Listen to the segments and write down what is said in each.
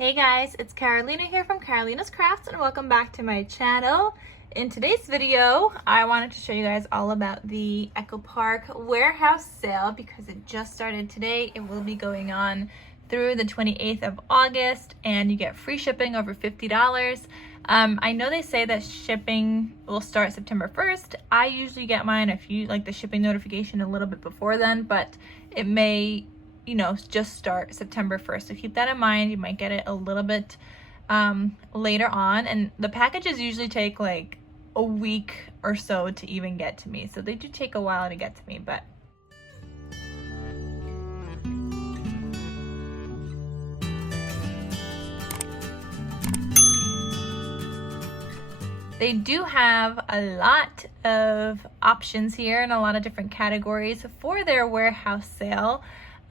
Hey guys, it's Carolina here from KarolinasKrafts and welcome back to my channel. In today's video, I wanted to show you guys all about the Echo Park warehouse sale because it just started today. It will be going on through the 28th of August and you get free shipping over $50. I know they say that shipping will start September 1st. I usually get mine the shipping notification a little bit before then, but it may just start September 1st. So keep that in mind. You might get it a little bit later on. And the packages usually take like a week or so to even get to me. So they do take a while to get to me, but they do have a lot of options here and a lot of different categories for their warehouse sale.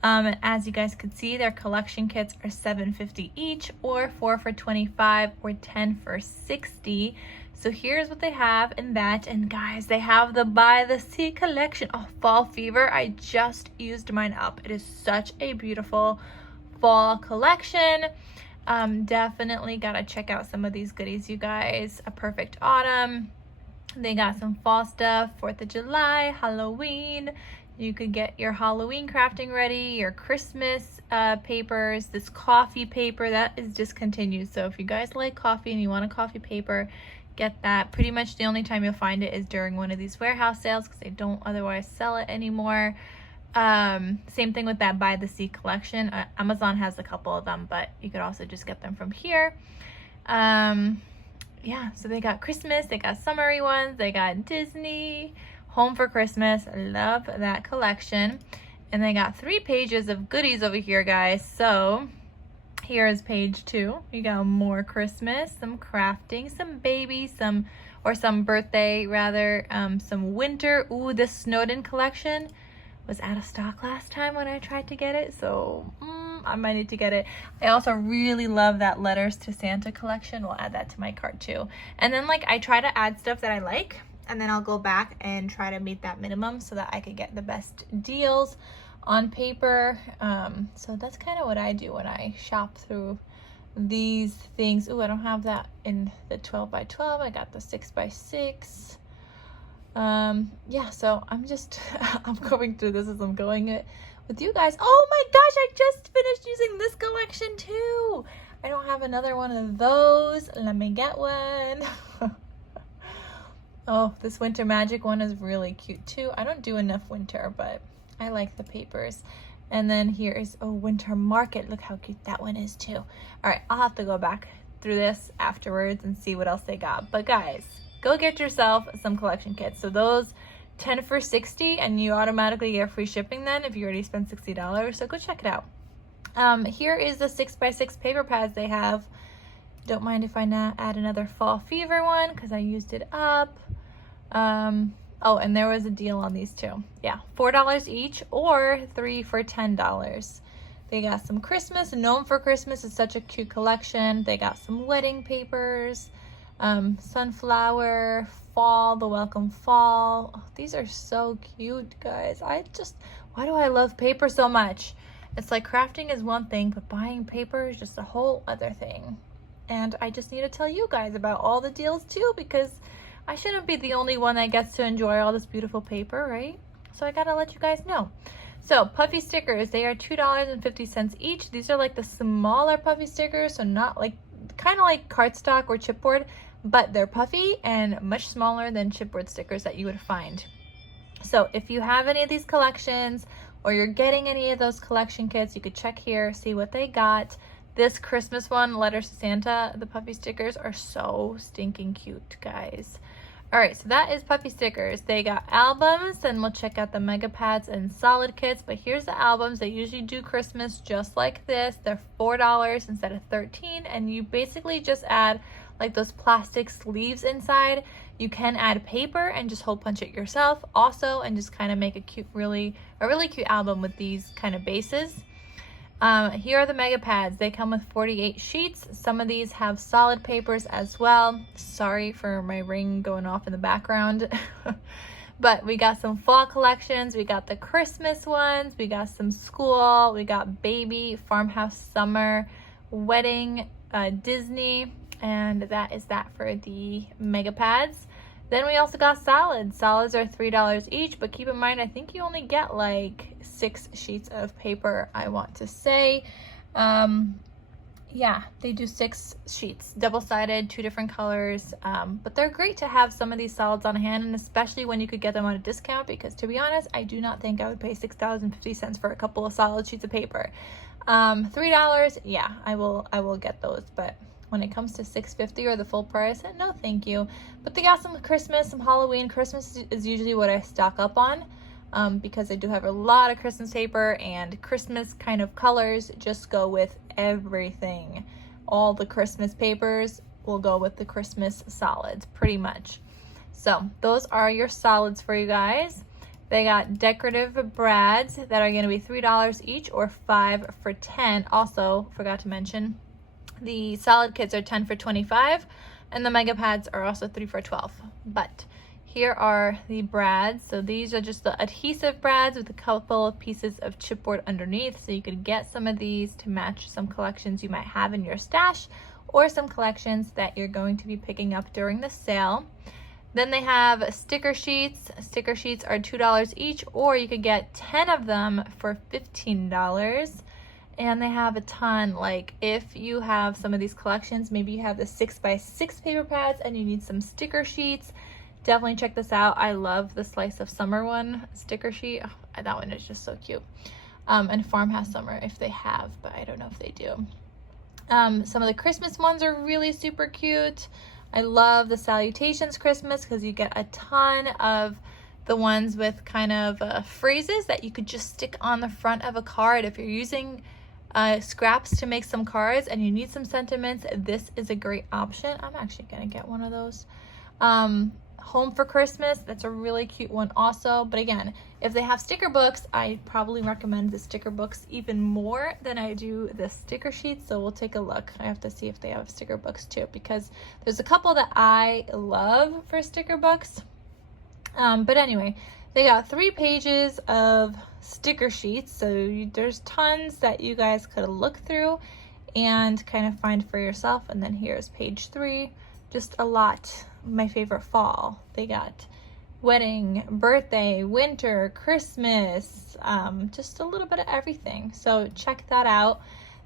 And as you guys could see, their collection kits are $7.50 each, or 4 for $25, or 10 for $60. So here's what they have in that. And guys, they have the By the Sea collection. Oh, Fall Fever. I just used mine up. It is such a beautiful fall collection. Definitely gotta check out some of these goodies, you guys. A Perfect Autumn. They got some fall stuff, 4th of July, Halloween. You could get your Halloween crafting ready, your Christmas papers, this coffee paper that is discontinued. So if you guys like coffee and you want a coffee paper, get that. Pretty much the only time you'll find it is during one of these warehouse sales because they don't otherwise sell it anymore. Same thing with that By the Sea collection. Amazon has a couple of them, but you could also just get them from here. Yeah, so they got Christmas, they got summery ones, they got Disney, Home for Christmas. Love that collection. And they got 3 pages of goodies over here, guys. So here is page 2. You got more Christmas, some crafting, some baby, some birthday rather, some winter. Ooh, this Snowden collection was out of stock last time when I tried to get it, so I might need to get it. I also really love that Letters to Santa collection. We'll add that to my cart too. And then I try to add stuff that I like, and then I'll go back and try to meet that minimum so that I could get the best deals on paper. So that's kind of what I do when I shop through these things. Ooh, I don't have that in the 12 by 12. I got the 6 by 6. Yeah, so I'm going through this as I'm going it with you guys. Oh my gosh, I just finished using this collection too. I don't have another one of those. Let me get one. Oh, this Winter Magic one is really cute too. I don't do enough winter, but I like the papers. And then here is a Winter Market. Look how cute that one is too. All right, I'll have to go back through this afterwards and see what else they got. But guys, go get yourself some collection kits. So those 10 for $60, and you automatically get free shipping then if you already spent $60. So go check it out. Here is the 6 by 6 paper pads they have. Don't mind if I add another Fall Fever one because I used it up. Oh, and there was a deal on these too. Yeah, $4 each, or 3 for $10. They got some Christmas. Known for Christmas is such a cute collection. They got some wedding papers. Sunflower, fall, the Welcome Fall. Oh, these are so cute, guys. Why do I love paper so much? It's like crafting is one thing, but buying paper is just a whole other thing. And I just need to tell you guys about all the deals too, because I shouldn't be the only one that gets to enjoy all this beautiful paper, right? So I gotta let you guys know. So puffy stickers, they are $2.50 each. These are like the smaller puffy stickers, so not kind of like cardstock or chipboard, but they're puffy and much smaller than chipboard stickers that you would find. So if you have any of these collections or you're getting any of those collection kits, you could check here, see what they got. This Christmas one, Letters to Santa, the puffy stickers are so stinking cute, guys. All right, so that is puffy stickers. They got albums, then we'll check out the mega pads and solid kits. But here's the albums. They usually do Christmas just like this. They're $4 instead of $13, and you basically just add like those plastic sleeves inside. You can add paper and just hole punch it yourself also, and just kind of make a really cute album with these kind of bases. Here are the mega pads. They come with 48 sheets. Some of these have solid papers as well. Sorry for my ring going off in the background. But we got some fall collections. We got the Christmas ones. We got some school. We got baby, farmhouse, summer. wedding, Disney, and that is that for the mega pads. Then we also got salads. Salads are $3 each, but keep in mind, I think you only get like 6 sheets of paper, I want to say. Yeah, they do 6 sheets, double-sided, 2 different colors, but they're great to have some of these salads on hand, and especially when you could get them on a discount, because to be honest, I do not think I would pay $6.50 for a couple of solid sheets of paper. $3, yeah, I will get those, but when it comes to $6.50 or the full price, no thank you. But they got some Christmas, some Halloween. Christmas is usually what I stock up on, because I do have a lot of Christmas paper, and Christmas kind of colors just go with everything. All the Christmas papers will go with the Christmas solids, pretty much. So those are your solids for you guys. They got decorative brads that are going to be $3 each, or 5 for $10. Also, forgot to mention, the solid kits are 10 for $25, and the mega pads are also 3 for $12. But here are the brads. So these are just the adhesive brads with a couple of pieces of chipboard underneath. So you could get some of these to match some collections you might have in your stash, or some collections that you're going to be picking up during the sale. Then they have sticker sheets. Sticker sheets are $2 each, or you could get 10 of them for $15. And they have a ton. Like if you have some of these collections, maybe you have the 6x6 paper pads and you need some sticker sheets, definitely check this out. I love the Slice of Summer one sticker sheet. Oh, that one is just so cute. And Farmhouse Summer if they have, but I don't know if they do. Some of the Christmas ones are really super cute. I love the Salutations Christmas because you get a ton of the ones with kind of phrases that you could just stick on the front of a card. If you're using scraps to make some cards and you need some sentiments, this is a great option. I'm actually gonna get one of those. Home for Christmas, that's a really cute one also. But again, if they have sticker books, I probably recommend the sticker books even more than I do the sticker sheets. So we'll take a look. I have to see if they have sticker books too, because there's a couple that I love for sticker books. But anyway, they got 3 pages of sticker sheets, so there's tons that you guys could look through and kind of find for yourself. And then here's page 3, just a lot. My favorite fall. They got wedding, birthday, winter, Christmas, just a little bit of everything. So check that out.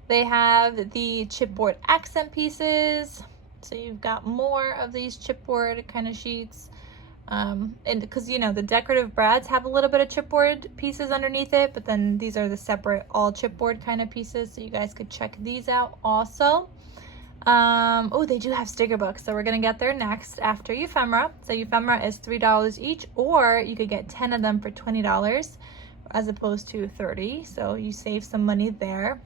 They have the chipboard accent pieces, so you've got more of these chipboard kind of sheets. And because you know the decorative brads have a little bit of chipboard pieces underneath it, but then these are the separate all chipboard kind of pieces, so you guys could check these out also. Oh, they do have sticker books, so we're gonna get there next after ephemera. So ephemera is $3 each, or you could get 10 of them for $20 as opposed to $30, so you save some money there.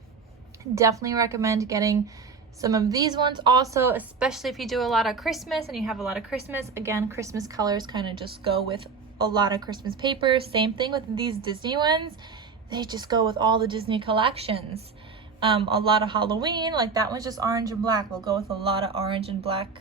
Definitely recommend getting some of these ones also, especially if you do a lot of Christmas and you have a lot of Christmas. Again, Christmas colors kind of just go with a lot of Christmas papers. Same thing with these Disney ones. They just go with all the Disney collections. A lot of Halloween, like that one's just orange and black, will go with a lot of orange and black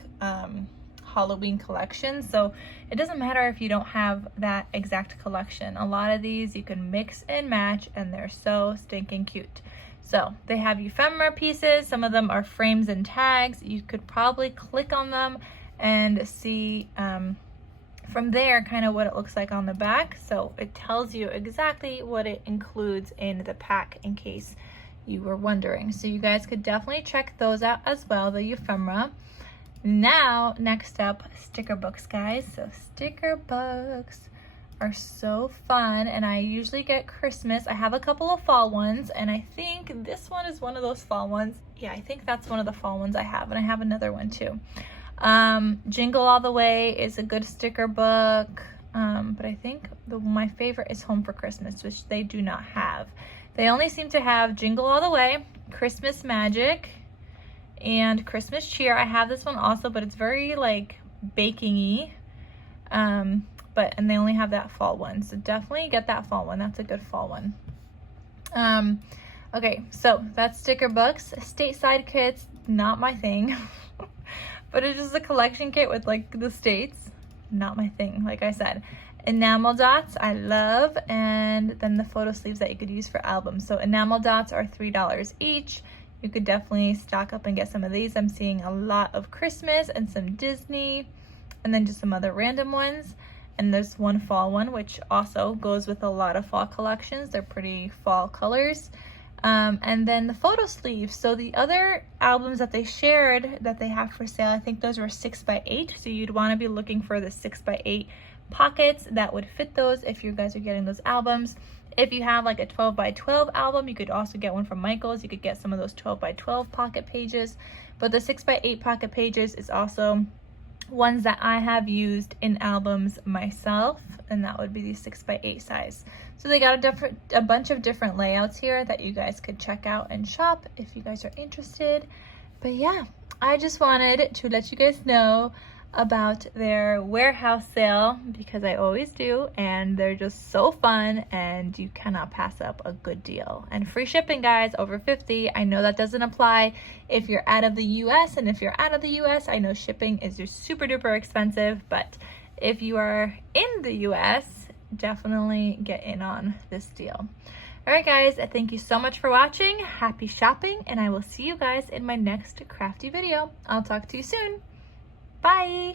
Halloween collections. So it doesn't matter if you don't have that exact collection. A lot of these you can mix and match, and they're so stinking cute. So they have ephemera pieces. Some of them are frames and tags. You could probably click on them and see from there kind of what it looks like on the back. So it tells you exactly what it includes in the pack in case you were wondering. So you guys could definitely check those out as well, the ephemera. Now, next up, sticker books, guys. So sticker books are so fun, and I usually get Christmas. I have a couple of fall ones, and I think this one is one of those fall ones. Yeah, I think that's one of the fall ones I have, and I have another one too. Jingle All the Way is a good sticker book, but I think my favorite is Home for Christmas, which they do not have. They only seem to have Jingle All the Way, Christmas Magic, and Christmas Cheer. I have this one also, but it's very like baking-y. And they only have that fall one. So definitely get that fall one. That's a good fall one. Okay, so that's sticker books. Stateside kits, not my thing. But it's just a collection kit with like the states. Not my thing, like I said. Enamel dots, I love, and then the photo sleeves that you could use for albums. So enamel dots are $3 each. you could definitely stock up and get some of these. I'm seeing a lot of Christmas and some Disney, and then just some other random ones. And there's one fall one, which also goes with a lot of fall collections. They're pretty fall colors. And then the photo sleeves. So the other albums that they shared that they have for sale, I think those were 6x8. So you'd want to be looking for the 6x8 pockets that would fit those if you guys are getting those albums. If you have like a 12x12 album, you could also get one from Michael's. You could get some of those 12x12 pocket pages. But the 6x8 pocket pages is also ones that I have used in albums myself, and that would be the 6x8 size. So they got a bunch of different layouts here that you guys could check out and shop if you guys are interested. But yeah, I just wanted to let you guys know about their warehouse sale, because I always do, and they're just so fun and you cannot pass up a good deal. And free shipping, guys, over 50. I know that doesn't apply if you're out of the US, and if you're out of the US, I know shipping is just super duper expensive, but if you are in the US, definitely get in on this deal. All right, guys, thank you so much for watching. Happy shopping, and I will see you guys in my next crafty video. I'll talk to you soon. Bye.